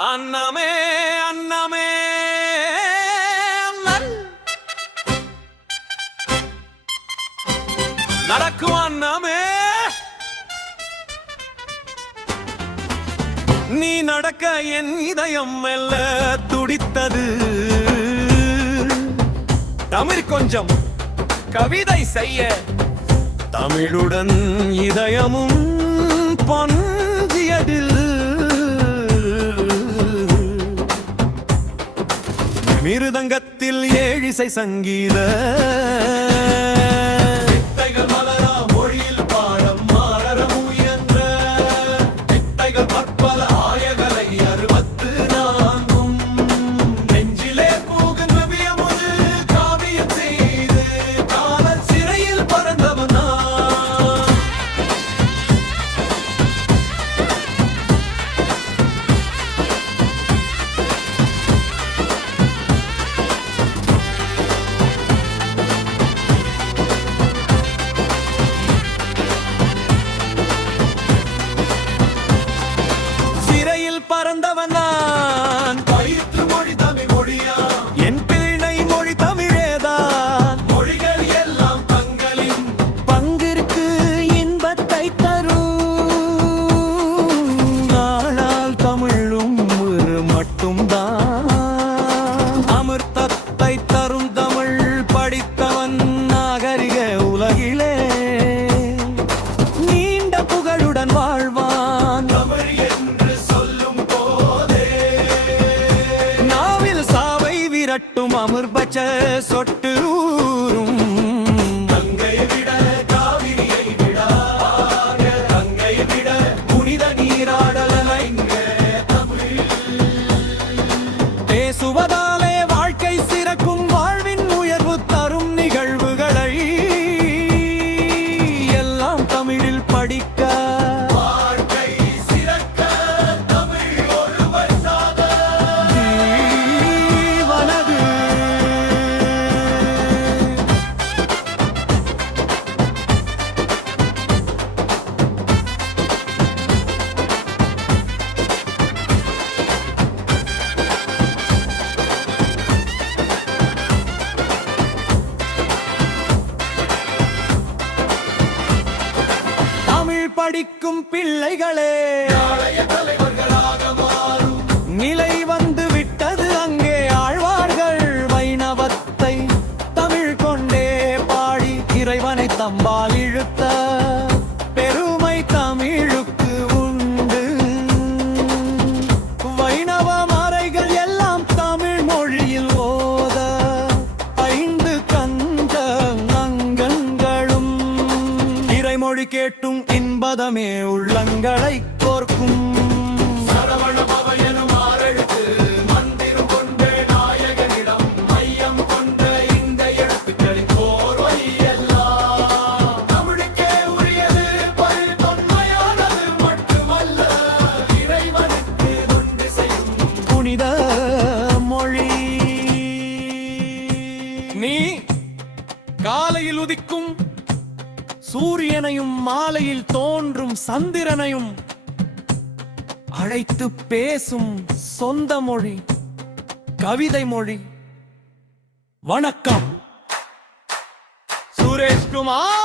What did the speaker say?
அன்னமே அன்னமே நடக்கும் அன்னமே நீ நடக்க என் இதயம் மெல்ல துடித்தது. தமிழ் கொஞ்சம் கவிதை செய்ய தமிழுடன் இதயமும் பஞ்சியதில் மிருதங்கத்தில் ஏழிசை சங்கீத பறந்தவன் நான். பயிற்று மொழி தமிழ் மொழியா, என் பிள்ளை மொழி தமிழேதான். மொழிகள் எல்லாம் தங்களின் பங்கிற்கு இன்பத்தை தரும். நாளால் தமிழும் மட்டும்தான் அமிர்தத்தை தரும். தமிழ் படித்தவன் நாகரிக உலகிலே நீண்ட புகழுடன் வாழ்வான். அமிர்பச்ச சொட்டு ஊரும் கங்கை விட காவிரியை விட கங்கை விட புனித நீராடலைங்க தமிழ். பேசுவதாலே வாழ்க்கை சிறக்கும், வாழ்வின் உயர்வு தரும் நிகழ்வுகளை எல்லாம் தமிழில் படிக்க படிக்கும் பிள்ளைகளே நாளைய தலைவர்களாக மாறும் நிலை வந்து விட்டது. அங்கே ஆழ்வார்கள் வைணவத்தை தமிழ் கொண்டே பாடி இறைவனை தம்பால் இழுத்த பெருமை தமிழுக்கு உண்டு. வைணவ மறைகள் எல்லாம் தமிழ் மொழியில் ஓத 5 கஞ்ச அங்கங்களும் இறைமொழி கேட்டும் இன்பதமே உள்ளங்களை கோர்க்கும். சரவணபவயனும் ஆறெழுத்து மந்திரம் கொண்ட நாயகனிடம் மையம் கொண்ட இந்த எழுத்துக்களின் கோர்வை எல்லாம் தமிழுக்கே உரியது. பல் தொன்மையானது மட்டுமல்ல, இறைவனுக்கு தொண்டு செய்யும் புனித மொழி. நீ காலையில் உதிக்கும் சூரியனையும் மாலையில் தோன்றும் சந்திரனையும் அழைத்து பேசும் சொந்த மொழி கவிதை மொழி. வணக்கம் சுரேஷ்குமார்.